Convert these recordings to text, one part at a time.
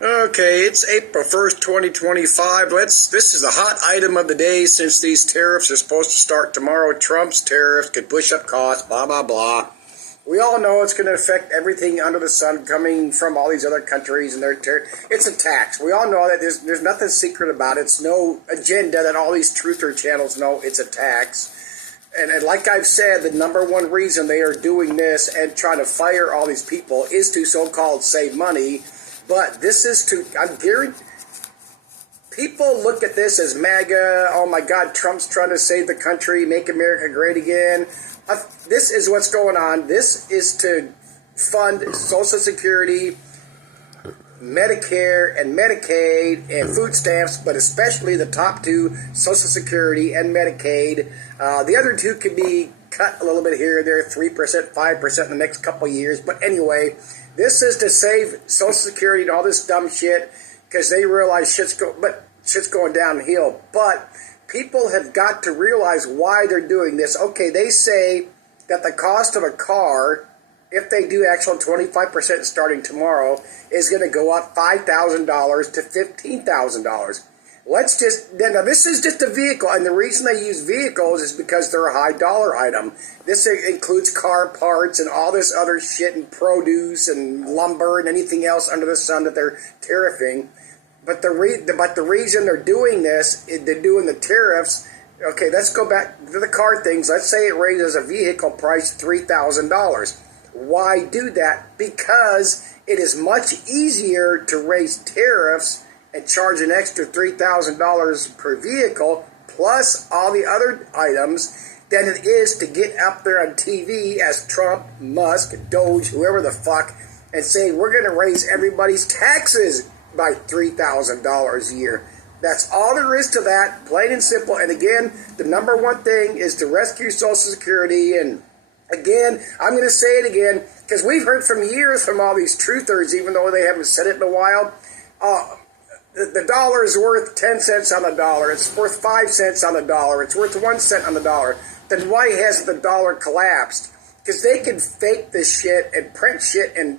Okay, it's April 1st, 2025. This is a hot item of the day since these tariffs are supposed to start tomorrow. Trump's tariffs could push up costs, blah, blah, blah. We all know it's going to affect everything under the sun coming from all these other countries and their it's a tax. We all know that there's nothing secret about it. It's no agenda that all these truther channels know it's a tax. And like I've said, the number one reason they are doing this and trying to fire all these people is to so-called save money. But this is to, I'm guaranteed, people look at this as MAGA, oh my God, Trump's trying to save the country, make America great again. This is what's going on. This is to fund Social Security, Medicare, and Medicaid, and food stamps, but especially the top two, Social Security and Medicaid. The other two can be cut a little bit here and there, 3%, 5% in the next couple of years. But anyway, this is to save Social Security and all this dumb shit because they realize shit's going downhill. But people have got to realize why they're doing this. Okay, they say that the cost of a car, if they do actual 25% starting tomorrow, is going to go up $5,000 to $15,000. Let's just, now this is just a vehicle, and the reason they use vehicles is because they're a high dollar item. This includes car parts and all this other shit and produce and lumber and anything else under the sun that they're tariffing. But the reason they're doing this, they're doing the tariffs, okay, let's go back to the car things. Let's say it raises a vehicle price $3,000. Why do that? Because it is much easier to raise tariffs and charge an extra $3,000 per vehicle, plus all the other items, than it is to get up there on TV as Trump, Musk, Doge, whoever the fuck, and say, we're going to raise everybody's taxes by $3,000 a year. That's all there is to that, plain and simple. And again, the number one thing is to rescue Social Security. And again, I'm going to say it again, because we've heard from years from all these truthers, even though they haven't said it in a while, the dollar is worth 10 cents on the dollar. It's worth 5 cents on the dollar. It's worth 1 cent on the dollar. Then why hasn't the dollar collapsed? Because they can fake this shit and print shit, and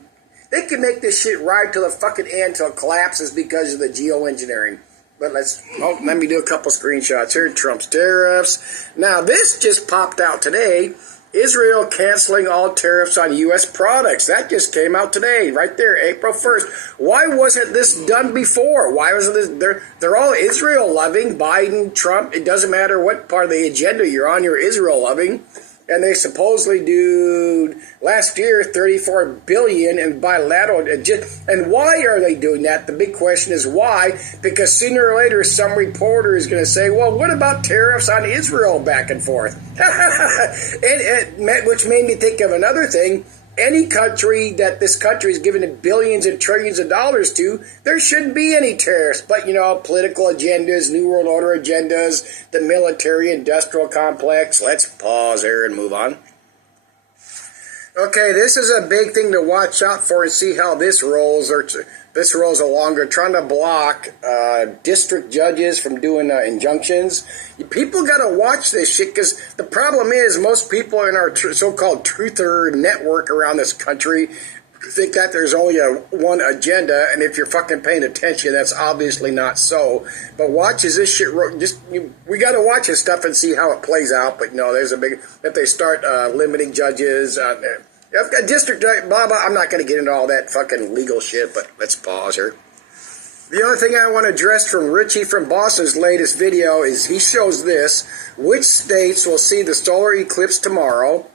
they can make this shit ride to the fucking end till it collapses because of the geoengineering. But let me do a couple screenshots here. Trump's tariffs. Now, this just popped out today. Israel canceling all tariffs on U.S. products. That just came out today, right there, April 1st. Why wasn't this done before? Why wasn't this? They're all Israel-loving. Biden, Trump, it doesn't matter what part of the agenda you're on, you're Israel-loving. And they supposedly do, last year, $34 billion in bilateral. And why are they doing that? The big question is why? Because sooner or later, some reporter is going to say, well, what about tariffs on Israel back and forth? Which made me think of another thing. Any country that this country is giving billions and trillions of dollars to, there shouldn't be any tariffs. But, political agendas, New World Order agendas, the military-industrial complex. Let's pause there and move on. Okay, this is a big thing to watch out for and see how this rolls. This rolls along. They're trying to block district judges from doing injunctions. People got to watch this shit because the problem is most people in our so-called truther network around this country think that there's only one agenda, and if you're fucking paying attention, that's obviously not so. But watch as this shit we got to watch this stuff and see how it plays out. But there's a big, if they start limiting judges, district judge, blah, blah, I'm not going to get into all that fucking legal shit, but let's pause here. The other thing I want to address from Richie from Boston's latest video is he shows this, which states will see the solar eclipse tomorrow,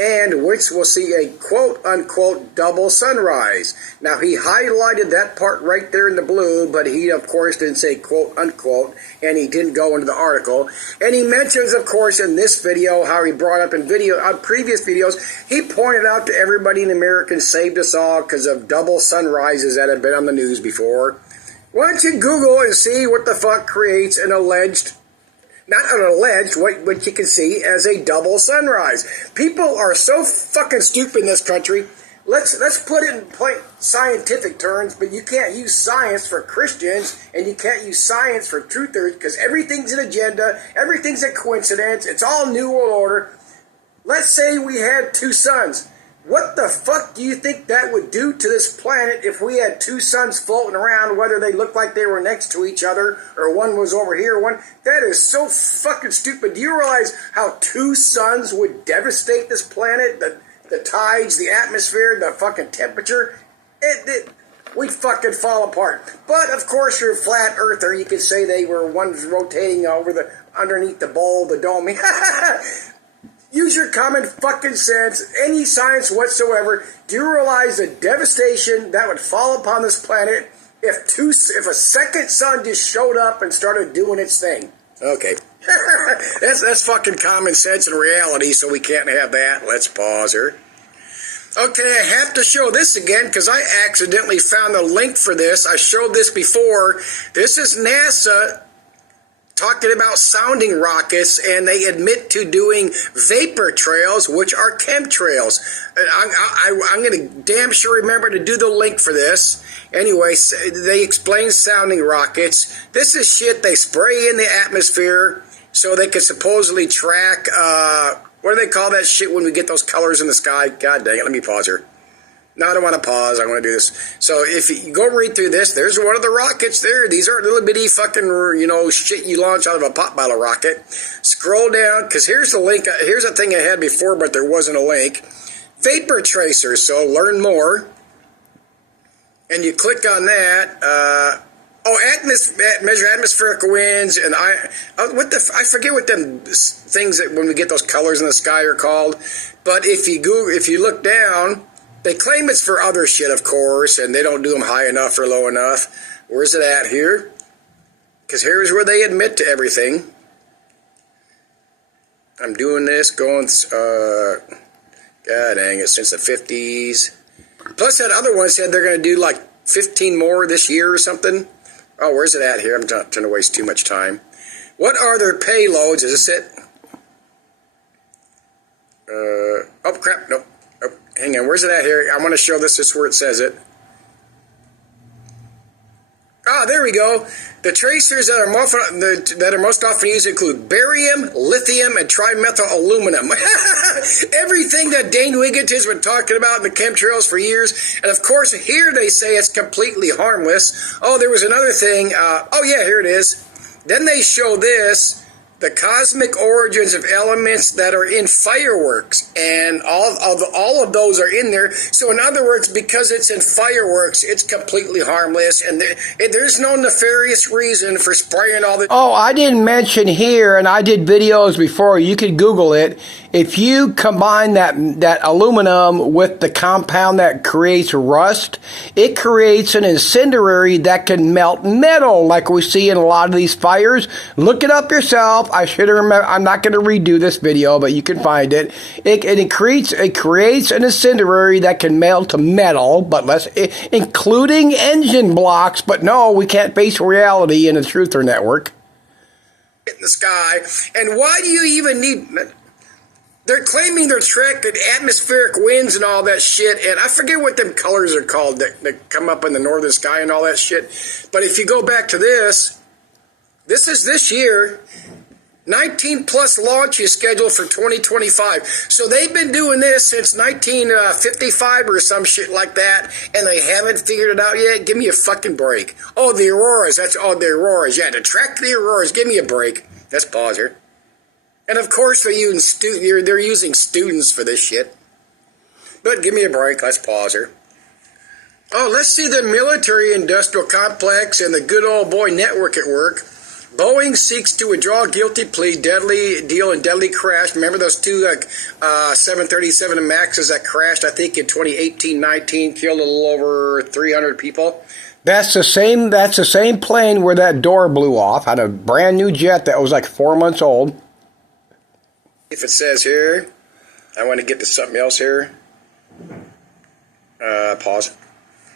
and which will see a quote-unquote double sunrise. Now, he highlighted that part right there in the blue, but he, of course, didn't say quote-unquote, and he didn't go into the article. And he mentions, of course, in this video, how he brought up in previous videos, he pointed out to everybody in America and saved us all because of double sunrises that have been on the news before. Why don't you Google and see what the fuck creates an alleged, not an alleged, what you can see as a double sunrise. People are so fucking stupid in this country. Let's put it in plain scientific terms, but you can't use science for Christians, and you can't use science for truthers, because everything's an agenda, everything's a coincidence, it's all New World Order. Let's say we had two suns. What the fuck do you think that would do to this planet if we had two suns floating around, whether they looked like they were next to each other or one was over here? That is so fucking stupid. Do you realize how two suns would devastate this planet? The tides, the atmosphere, the fucking temperature. We'd fucking fall apart. But of course, you're a flat earther. You could say they were ones rotating underneath the bowl, the dome. Use your common fucking sense, any science whatsoever. Do you realize the devastation that would fall upon this planet if a second sun just showed up and started doing its thing? Okay. that's fucking common sense and reality, so we can't have that. Let's pause her. Okay, I have to show this again because I accidentally found the link for this. I showed this before. This is NASA talking about sounding rockets, and they admit to doing vapor trails, which are chemtrails. I'm going to damn sure remember to do the link for this. Anyway, they explain sounding rockets. This is shit they spray in the atmosphere so they can supposedly track, what do they call that shit when we get those colors in the sky? God dang it, let me pause here. No, I don't want to pause. I want to do this. So if you go read through this, there's one of the rockets there. These are little bitty fucking, shit you launch out of a pop bottle rocket. Scroll down, because here's the link. Here's a thing I had before, but there wasn't a link. Vapor tracers. So learn more. And you click on that. Measure atmospheric winds. And I forget what them things that when we get those colors in the sky are called. But if you look down, they claim it's for other shit, of course, and they don't do them high enough or low enough. Where's it at here? Because here's where they admit to everything. I'm doing this, God dang it, since the 50s. Plus that other one said they're going to do like 15 more this year or something. Oh, where's it at here? I'm not trying to waste too much time. What are their payloads? Is this it? Oh, crap, nope. Oh, hang on, where's it at here? I want to show this. This is where it says it. Ah, there we go. The tracers that are most often used include barium, lithium, and trimethyl aluminum. Everything that Dane Wiggins has been talking about in the chemtrails for years. And of course, here they say it's completely harmless. Oh, there was another thing. Oh, yeah, here it is. Then they show this. The cosmic origins of elements that are in fireworks, and all of those are in there. So in other words, because it's in fireworks, it's completely harmless, and there's no nefarious reason for spraying all the... Oh, I didn't mention here, and I did videos before, you could Google it. If you combine that aluminum with the compound that creates rust, it creates an incendiary that can melt metal, like we see in a lot of these fires. Look it up yourself. I should remember. I'm not going to redo this video, but you can find it. It creates an incendiary that can melt to metal, but including engine blocks. But no, we can't face reality in a truther network. In the sky, and why do you even need? They're claiming they're tracking atmospheric winds and all that shit, and I forget what them colors are called that come up in the northern sky and all that shit. But if you go back to this is this year. 19 plus launches scheduled for 2025. So they've been doing this since 1955 or some shit like that, and they haven't figured it out yet. Give me a fucking break. Oh, the auroras. The auroras. Yeah, to track the auroras. Give me a break. Let's pause here. And of course they're using students for this shit. But give me a break. Let's pause here. Oh, let's see the military-industrial complex and the good old boy network at work. Boeing seeks to withdraw guilty plea, deadly deal and deadly crash. Remember those two 737 Maxes that crashed, I think, in 2018-19, killed a little over 300 people? That's the same plane where that door blew off. Had a brand new jet that was like 4 months old. If it says here, I want to get to something else here. Pause.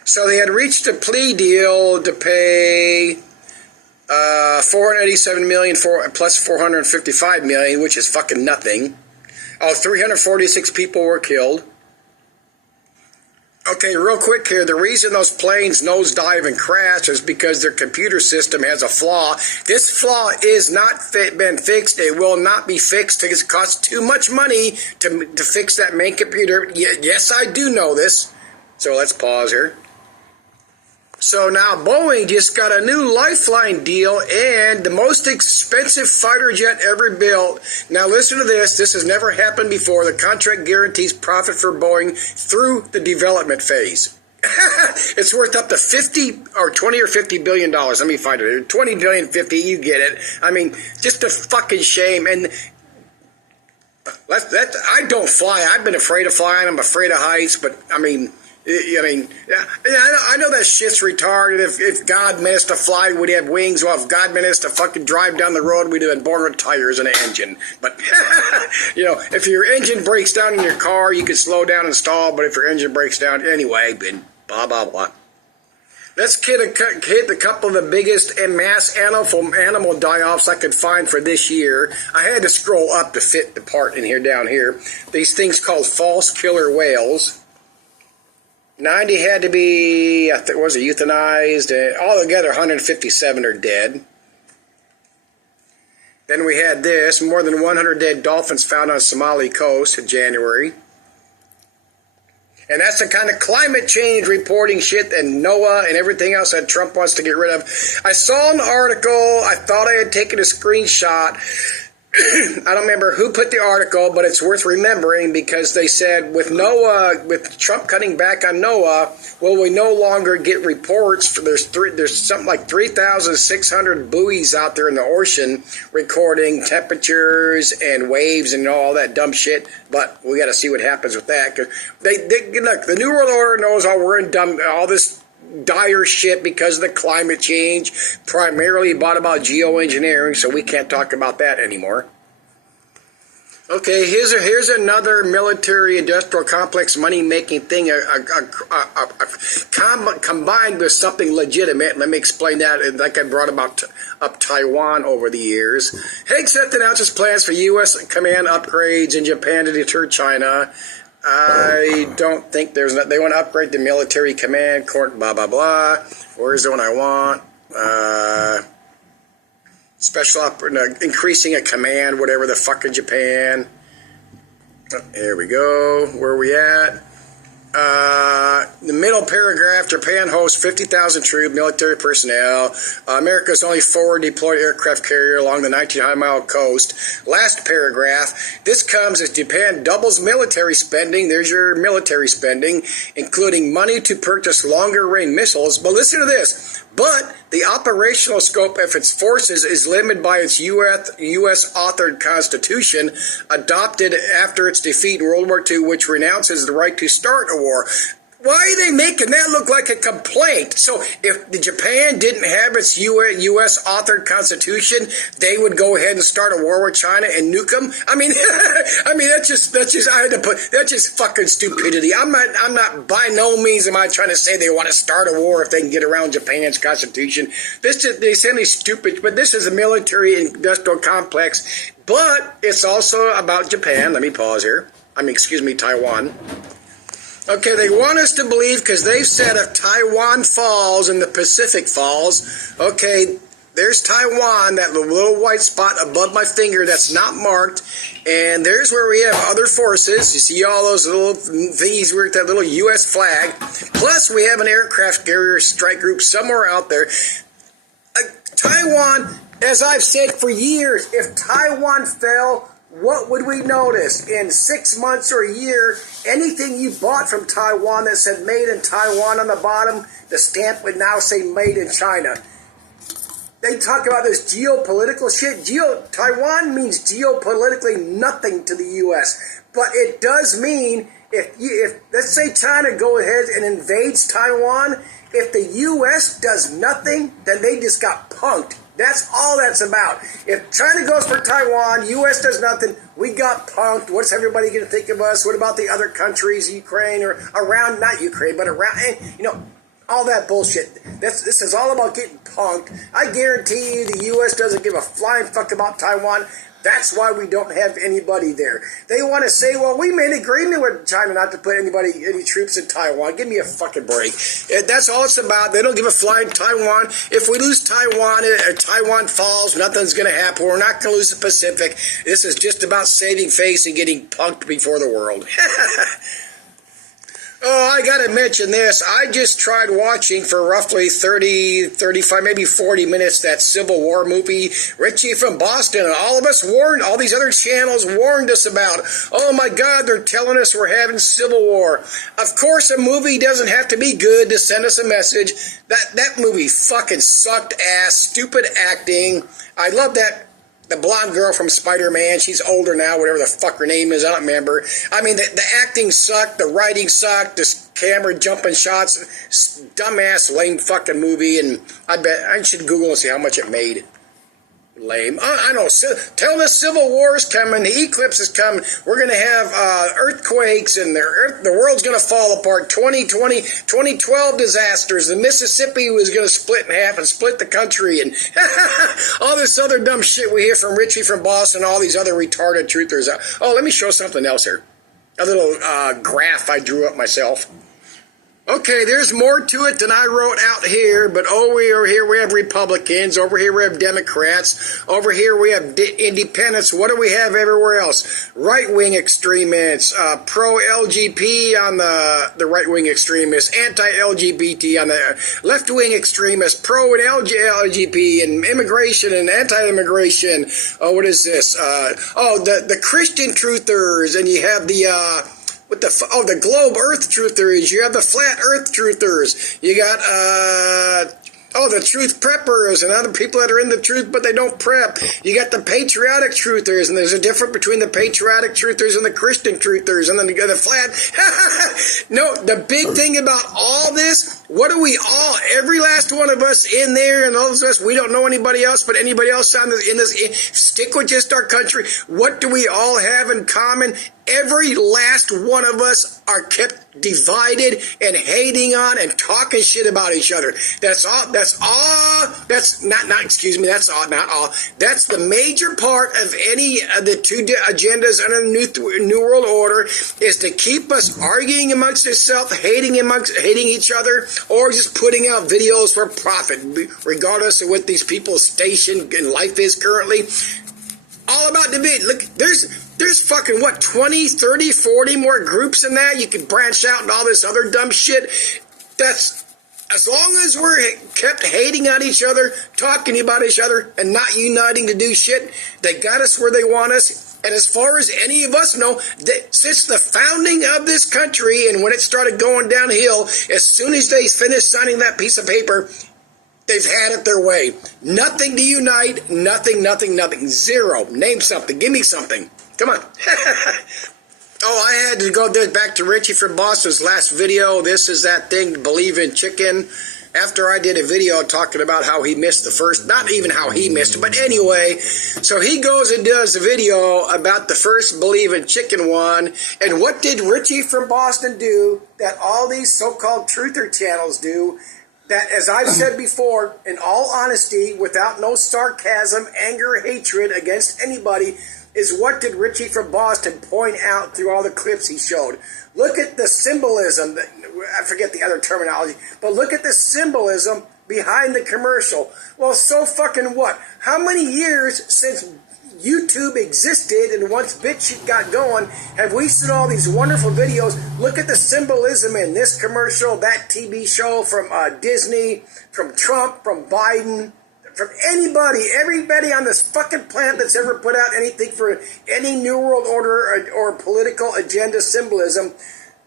So they had reached a plea deal to pay... $487 million plus $455 million, which is fucking nothing. 346 people were killed. Okay, real quick here. The reason those planes nosedive and crash is because their computer system has a flaw. This flaw is not been fixed. It will not be fixed because it costs too much money to fix that main computer. Yes, I do know this. So let's pause here. So now Boeing just got a new lifeline deal and the most expensive fighter jet ever built. Now listen to this. This has never happened before. The contract guarantees profit for Boeing through the development phase. It's worth up to 50 or 20 or 50 billion dollars. Let me find it. 20 billion, 50, you get it. I mean, just a fucking shame. And I don't fly. I've been afraid of flying. I'm afraid of heights, but I mean, I know that shit's retarded. If God meant us to fly, we'd have wings. Well, if God meant us to fucking drive down the road, we'd have been born with tires and an engine. But, if your engine breaks down in your car, you can slow down and stall. But if your engine breaks down, anyway, then blah, blah, blah. Let's hit a couple of the biggest and mass animal die-offs I could find for this year. I had to scroll up to fit the part in here down here. These things called false killer whales. 90 had to be, was it euthanized? Altogether, 157 are dead. Then we had this, more than 100 dead dolphins found on Somali coast in January. And that's the kind of climate change reporting shit and NOAA and everything else that Trump wants to get rid of. I saw an article, I thought I had taken a screenshot. I don't remember who put the article, but it's worth remembering because they said with NOAA, with Trump cutting back on NOAA, will we no longer get reports? There's something like 3,600 buoys out there in the ocean recording temperatures and waves and all that dumb shit. But we got to see what happens with that. Cause look, the New World Order knows all this dire shit because of the climate change, primarily about geoengineering, so we can't talk about that anymore. Okay, here's another military-industrial complex money-making thing combined with something legitimate. Let me explain that, like I brought up Taiwan over the years. Hegseth announces plans for U.S. command upgrades in Japan to deter China. I don't think they want to upgrade the military command, blah, blah, blah. Where's the one I want? Increasing a command, whatever the fuck in Japan. Oh, here we go. Where are we at? The middle paragraph, Japan hosts 50,000 troop military personnel. America's only forward deployed aircraft carrier along the 1,900-mile coast. Last paragraph, this comes as Japan doubles military spending. There's your military spending, including money to purchase longer-range missiles. But listen to this. But the operational scope of its forces is limited by its U.S.-authored Constitution, adopted after its defeat in World War II, which renounces the right to start a war. Why are they making that look like a complaint? So if Japan didn't have its U.S.-authored Constitution, they would go ahead and start a war with China and nuke them? I mean, that's just fucking stupidity. I'm not, by no means am I trying to say they want to start a war if they can get around Japan's Constitution. They sound stupid, but this is a military-industrial complex, but it's also about Japan. Let me pause here. Taiwan. Okay, they want us to believe because they've said if Taiwan falls and the Pacific falls, okay, there's Taiwan, that little white spot above my finger that's not marked, and there's where we have other forces. You see all those little thingies with that little U.S. flag. Plus, we have an aircraft carrier strike group somewhere out there. Taiwan, as I've said for years, if Taiwan fell, what would we notice? In 6 months or a year, anything you bought from Taiwan that said made in Taiwan on the bottom, the stamp would now say made in China. They talk about this geopolitical shit. Taiwan means geopolitically nothing to the U.S. But it does mean if let's say China go ahead and invades Taiwan, if the U.S. does nothing, then they just got punked. That's all that's about. If China goes for Taiwan, U.S. does nothing, we got punked. What's everybody going to think of us? What about the other countries, Ukraine or around, not Ukraine, but around, all that bullshit. This is all about getting punked. I guarantee you the U.S. doesn't give a flying fuck about Taiwan. That's why we don't have anybody there. They want to say, well, we made an agreement with China not to put any troops in Taiwan. Give me a fucking break. That's all it's about. They don't give a flying Taiwan. If we lose Taiwan, Taiwan falls, nothing's going to happen. We're not going to lose the Pacific. This is just about saving face and getting punked before the world. Oh, I got to mention this. I just tried watching for roughly 30, 35, maybe 40 minutes that Civil War movie. Richie from Boston and all of us all these other channels warned us about. Oh my God, they're telling us we're having Civil War. Of course, a movie doesn't have to be good to send us a message. That movie fucking sucked ass, stupid acting. I love that. The blonde girl from Spider-Man, she's older now, whatever the fuck her name is, I don't remember. I mean, the acting sucked, the writing sucked, the camera jumping shots, dumbass, lame fucking movie, and I bet I should Google and see how much it made. Lame. I know. Tell the Civil War is coming. The eclipse is coming. We're going to have earthquakes, and the world's going to fall apart. 2012 disasters. The Mississippi was going to split in half and split the country, and all this other dumb shit we hear from Richie from Boston, all these other retarded truthers. Oh, let me show something else here. A little graph I drew up myself. Okay, there's more to it than I wrote out here, but over here we have Republicans, over here we have Democrats, over here we have independents. What do we have everywhere else? Right-wing extremists, pro-LGBT on the right-wing extremists, anti-LGBT on the left-wing extremists, pro and LGBT and immigration and anti-immigration. Oh, what is this? The Christian truthers, and you have the the globe earth truthers, you have the flat earth truthers, you got the truth preppers and other people that are in the truth but they don't prep. You got the patriotic truthers, and there's a difference between the patriotic truthers and the Christian truthers, and then you got the flat. No, the big thing about all this, what do we all, every last one of us in there, and all of us, we don't know anybody else, but anybody else in this, stick with just our country. What do we all have in common? Every last one of us are kept divided and hating on and talking shit about each other. That's all. That's not all. That's the major part of any of the two agendas under the New World Order, is to keep us arguing amongst ourselves, hating each other, or just putting out videos for profit, regardless of what these people's station in life is currently. All about debate. Look, there's fucking, 20, 30, 40 more groups than that. You can branch out and all this other dumb shit. That's, as long as we're kept hating on each other, talking about each other, and not uniting to do shit, they got us where they want us. And as far as any of us know, since the founding of this country, and when it started going downhill, as soon as they finished signing that piece of paper, they've had it their way. Nothing to unite, nothing. Zero. Name something. Give me something. Come on. Oh, I had to go back to Richie from Boston's last video. This is that thing, Believe in Chicken. After I did a video talking about how he missed the first, not even how he missed it, but anyway, so he goes and does a video about the first Believe in Chicken one, and what did Richie from Boston do that all these so-called truther channels do? That, as I've said before, in all honesty, without no sarcasm, anger, hatred against anybody, is what did Richie from Boston point out through all the clips he showed. Look at the symbolism, I forget the other terminology, but look at the symbolism behind the commercial. Well, so fucking what? How many years since YouTube existed, and once BitChute got going, have we seen all these wonderful videos? Look at the symbolism in this commercial, that TV show, from Disney, from Trump, from Biden, from everybody on this fucking planet that's ever put out anything for any New World Order or political agenda symbolism.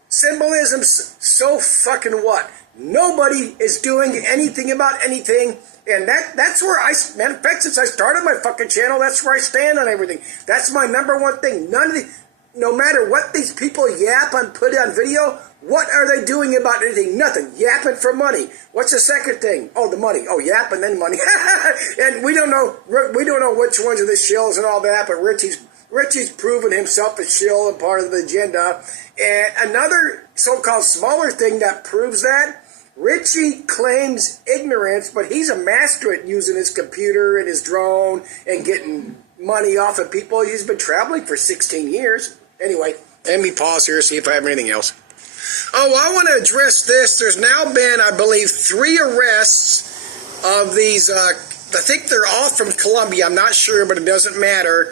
Symbolism's so fucking what? Nobody is doing anything about anything. And that's where in fact, since I started my fucking channel, that's where I stand on everything. That's my number one thing. No matter what these people yap and put on video, what are they doing about anything? Nothing. Yapping for money. What's the second thing? Oh, the money. Oh, yap and then money. And we don't know which ones are the shills and all that, but Richie's proven himself a shill and part of the agenda. And another so-called smaller thing that proves that Richie claims ignorance, but he's a master at using his computer and his drone and getting money off of people. He's been traveling for 16 years. Anyway, let me pause here, see if I have anything else. Oh, I want to address this. There's now been, I believe, 3 arrests of these, I think they're all from Colombia. I'm not sure, but it doesn't matter.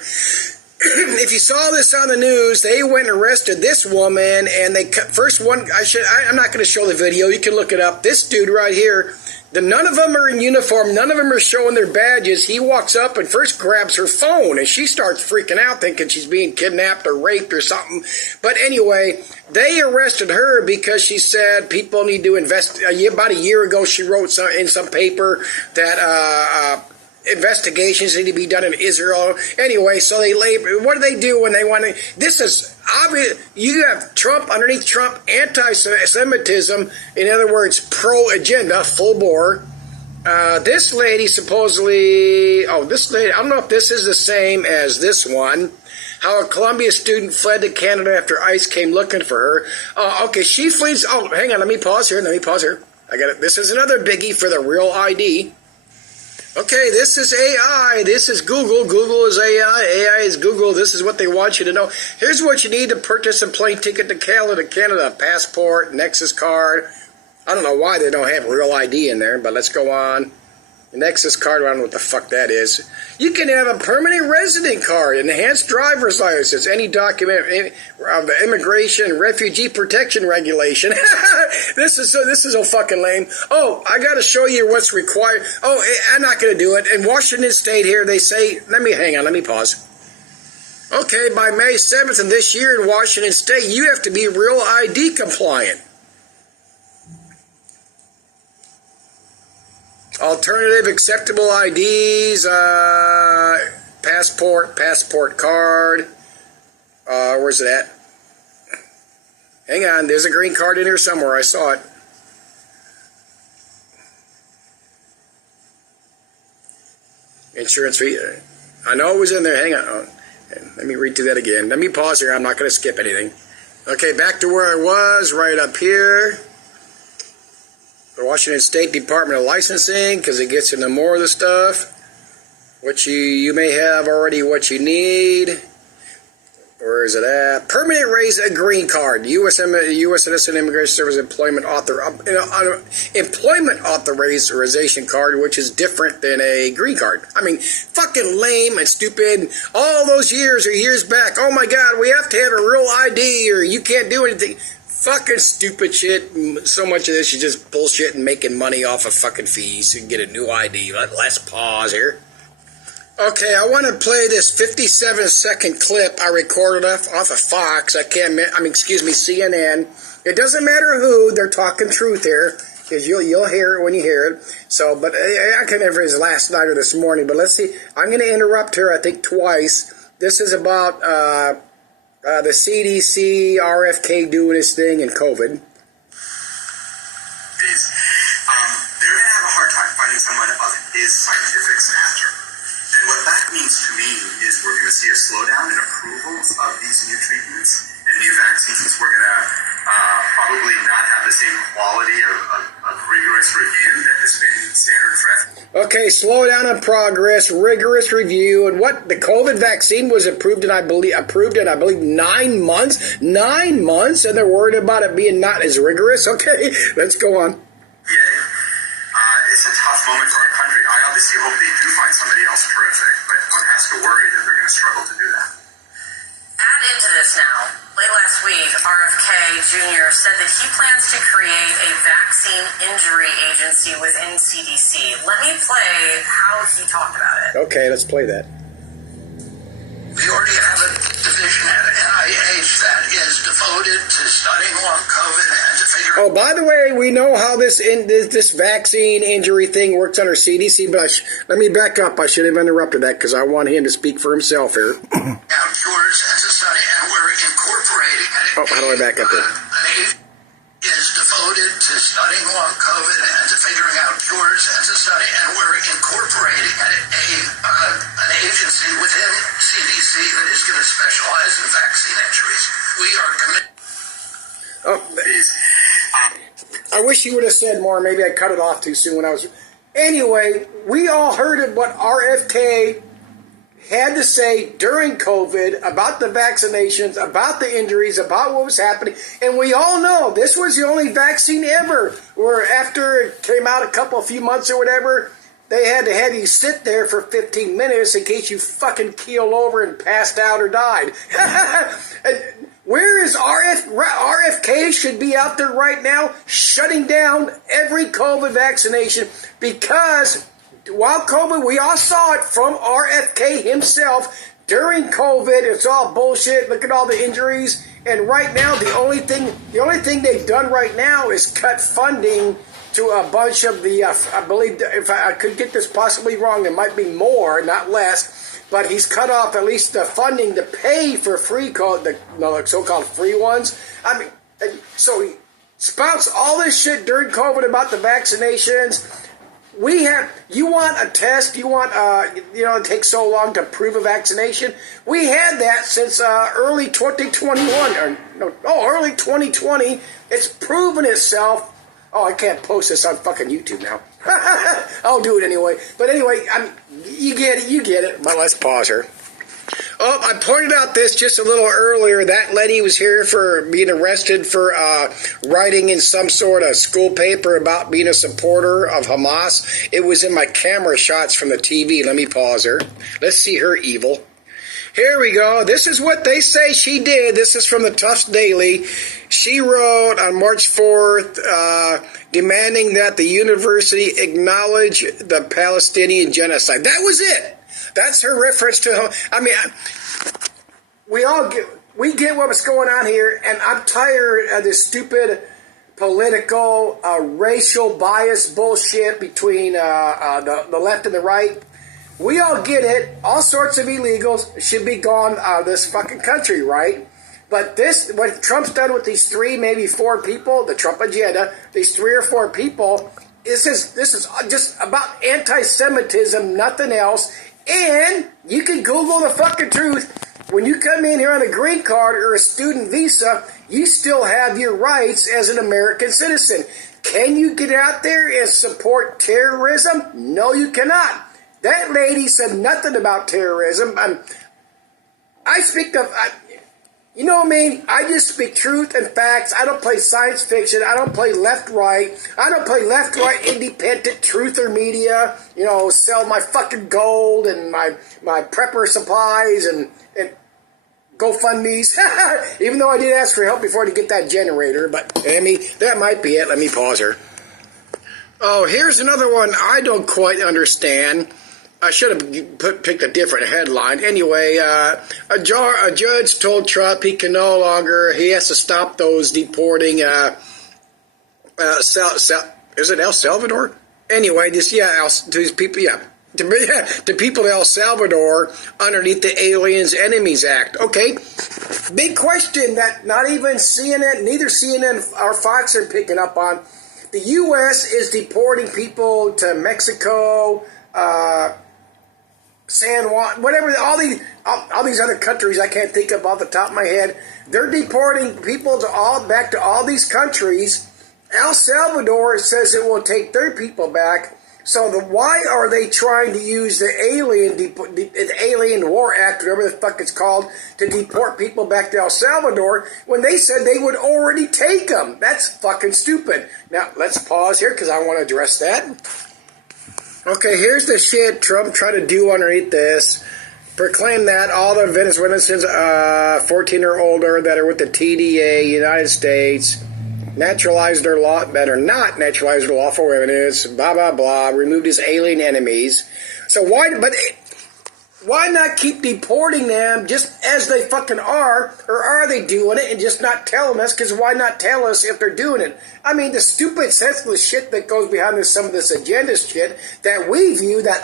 If you saw this on the news, they went and arrested this woman, and they first one. I'm not going to show the video. You can look it up. This dude right here. None of them are in uniform. None of them are showing their badges. He walks up and first grabs her phone, and she starts freaking out, thinking she's being kidnapped or raped or something. But anyway, they arrested her because she said people need to invest. About a year ago, she wrote in some paper that investigations need to be done in Israel. Anyway, so what do they do when they want to? This is obvious. You have Trump, underneath Trump, anti-Semitism. In other words, pro-agenda, full bore. This lady supposedly, this lady, I don't know if this is the same as this one. How a Columbia student fled to Canada after ICE came looking for her. Okay, she flees. Oh, hang on, let me pause here. I got it. This is another biggie for the real ID. Okay, this is AI. This is Google. Google is AI. AI is Google. This is what they want you to know. Here's what you need to purchase a plane ticket to Canada. Passport, Nexus card. I don't know why they don't have real ID in there, but let's go on. Nexus card, I don't know what the fuck that is. You can have a permanent resident card, enhanced driver's license, any document of the immigration and refugee protection regulation. This is so fucking lame. Oh, I got to show you what's required. Oh, I'm not going to do it. In Washington State here, they say, let me pause. Okay, by May 7th of this year in Washington State, you have to be real ID compliant. Alternative acceptable IDs, passport card. Where's it at? Hang on, there's a green card in here somewhere. I saw it. Insurance fee. I know it was in there. Hang on. Let me read through that again. Let me pause here. I'm not going to skip anything. Okay, back to where I was, right up here. The Washington State Department of Licensing, because it gets into more of the stuff. What you may have already what you need. Where is it at? Permanent green card. U.S. Citizen Immigration Service Employment Authorization Card, which is different than a green card. I mean, fucking lame and stupid. All those years or years back, oh my God, we have to have a real ID or you can't do anything. Fucking stupid shit. So much of this is just bullshit and making money off of fucking fees. You can get a new ID. Let's pause here. Okay, I want to play this 57-second clip I recorded off of Fox. CNN. It doesn't matter who. They're talking truth here. Because you'll hear it when you hear it. So, but I can't remember if it was last night or this morning. But let's see. I'm going to interrupt her, I think, twice. This is about the CDC, RFK doing his thing in COVID. They're going to have a hard time finding someone of his scientific stature. And what that means to me is we're going to see a slowdown in approvals of these new treatments and new vaccines. We're going to probably not have the same quality of rigorous review that has been standard for. Okay, slow down on progress, rigorous review, and what the COVID vaccine was approved in, I believe 9 months. 9 months, and they're worried about it being not as rigorous. Okay, let's go on. Yeah, it's a tough moment for our country. I obviously hope they do find somebody else terrific, but one has to worry that they're going to struggle to do that. Add into this now. Late last week, RFK Jr. said that he plans to create a vaccine injury agency within CDC. Let me play how he talked about it. Okay, let's play that. We already have a division at NIH that is devoted to studying long COVID and to figure out... Oh, by the way, we know how this vaccine injury thing works under CDC, but let me back up. I should have interrupted that because I want him to speak for himself here. Now, cures as a study, and we're incorporating... Oh, how do I back up there? Is devoted to studying long COVID and to figuring out cures as a study, and we're incorporating an agency within CDC that is going to specialize in vaccine injuries. We are committed. I wish he would have said more. Maybe I cut it off too soon when I was... Anyway, we all heard what RFK had to say during COVID about the vaccinations, about the injuries, about what was happening. And we all know this was the only vaccine ever where after it came out a few months or whatever, they had to have you sit there for 15 minutes in case you fucking keeled over and passed out or died. And where is RFK should be out there right now shutting down every COVID vaccination because while COVID, we all saw it from RFK himself during COVID. It's all bullshit. Look at all the injuries. And right now, the only thing they've done right now is cut funding to a bunch of the, I believe, if I could get this possibly wrong, there might be more, not less, but he's cut off at least the funding to pay for the so-called free ones. I mean, so he spouts all this shit during COVID about the vaccinations. You want a test, it takes so long to prove a vaccination. We had that since early 2021, early 2020. It's proven itself. Oh, I can't post this on fucking YouTube now. I'll do it anyway. But anyway, you get it. Well, let's pause her. Oh, I pointed out this just a little earlier. That lady was here for being arrested for writing in some sort of school paper about being a supporter of Hamas. It was in my camera shots from the TV. Let me pause her. Let's see her evil. Here we go. This is what they say she did. This is from the Tufts Daily. She wrote on March 4th, demanding that the university acknowledge the Palestinian genocide. That was it. That's her reference to, we get what's going on here, and I'm tired of this stupid political, racial bias bullshit between the left and the right. We all get it. All sorts of illegals should be gone out of this fucking country, right? But what Trump's done with these 3, maybe 4 people, the Trump agenda, these 3 or 4 people, this is just about anti-Semitism, nothing else. And you can Google the fucking truth. When you come in here on a green card or a student visa, you still have your rights as an American citizen. Can you get out there and support terrorism? No, you cannot. That lady said nothing about terrorism. I speak of... You know what I mean? I just speak truth and facts. I don't play science fiction. I don't play left-right. I don't play left-right independent truth or media. Sell my fucking gold and my prepper supplies and GoFundMes. Even though I did ask for help before to get that generator. But, that might be it. Let me pause her. Oh, here's another one I don't quite understand. I should have picked a different headline. Anyway, a judge told Trump he has to stop those deporting, is it El Salvador? Anyway, to these people, to people in El Salvador underneath the Aliens Enemies Act. Okay, big question that not even CNN, neither CNN or Fox are picking up on. The U.S. is deporting people to Mexico, San Juan, whatever, all these other countries I can't think of off the top of my head. They're deporting people back to all these countries. El Salvador says it will take their people back. So why are they trying to use the Alien War Act, whatever the fuck it's called, to deport people back to El Salvador when they said they would already take them? That's fucking stupid. Now, let's pause here because I want to address that. Okay, here's the shit Trump tried to do underneath this. Proclaim that all the Venezuelans 14 or older that are with the TDA, United States, naturalized their law, that are not naturalized their lawful residents, blah, blah, blah, removed as alien enemies. So why not keep deporting them just as they fucking are, or are they doing it and just not telling us? Because why not tell us if they're doing it? The stupid, senseless shit that goes behind some of this agenda shit that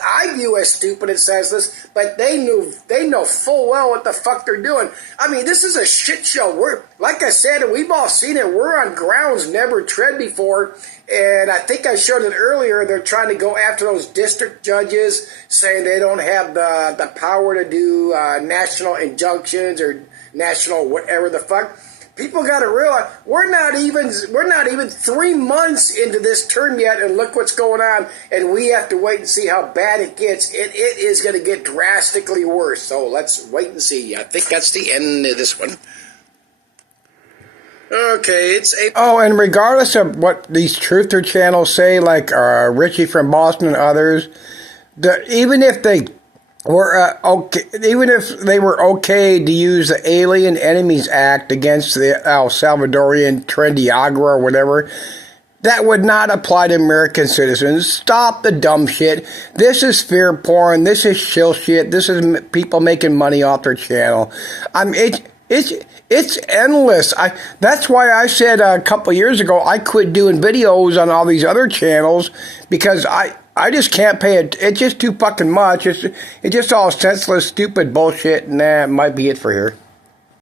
I view as stupid and senseless, but they know full well what the fuck they're doing. This is a shit show. Like I said, and we've all seen it, we're on grounds never tread before. And I think I showed it earlier. They're trying to go after those district judges, saying they don't have the power to do national injunctions or national whatever the fuck. People got to realize we're not even 3 months into this term yet, and look what's going on. And we have to wait and see how bad it gets. It is going to get drastically worse. So let's wait and see. I think that's the end of this one. Okay, it's a... Oh, and regardless of what these truther channels say, like Richie from Boston and others, even if they were okay, even if they were okay to use the Alien Enemies Act against the El Salvadorian Trendiagra or whatever, that would not apply to American citizens. Stop the dumb shit. This is fear porn. This is shill shit. This is people making money off their channel. It's endless. That's why I said a couple years ago I quit doing videos on all these other channels, because I just can't pay it. It's just too fucking much. It's just all senseless, stupid bullshit, and that might be it for here.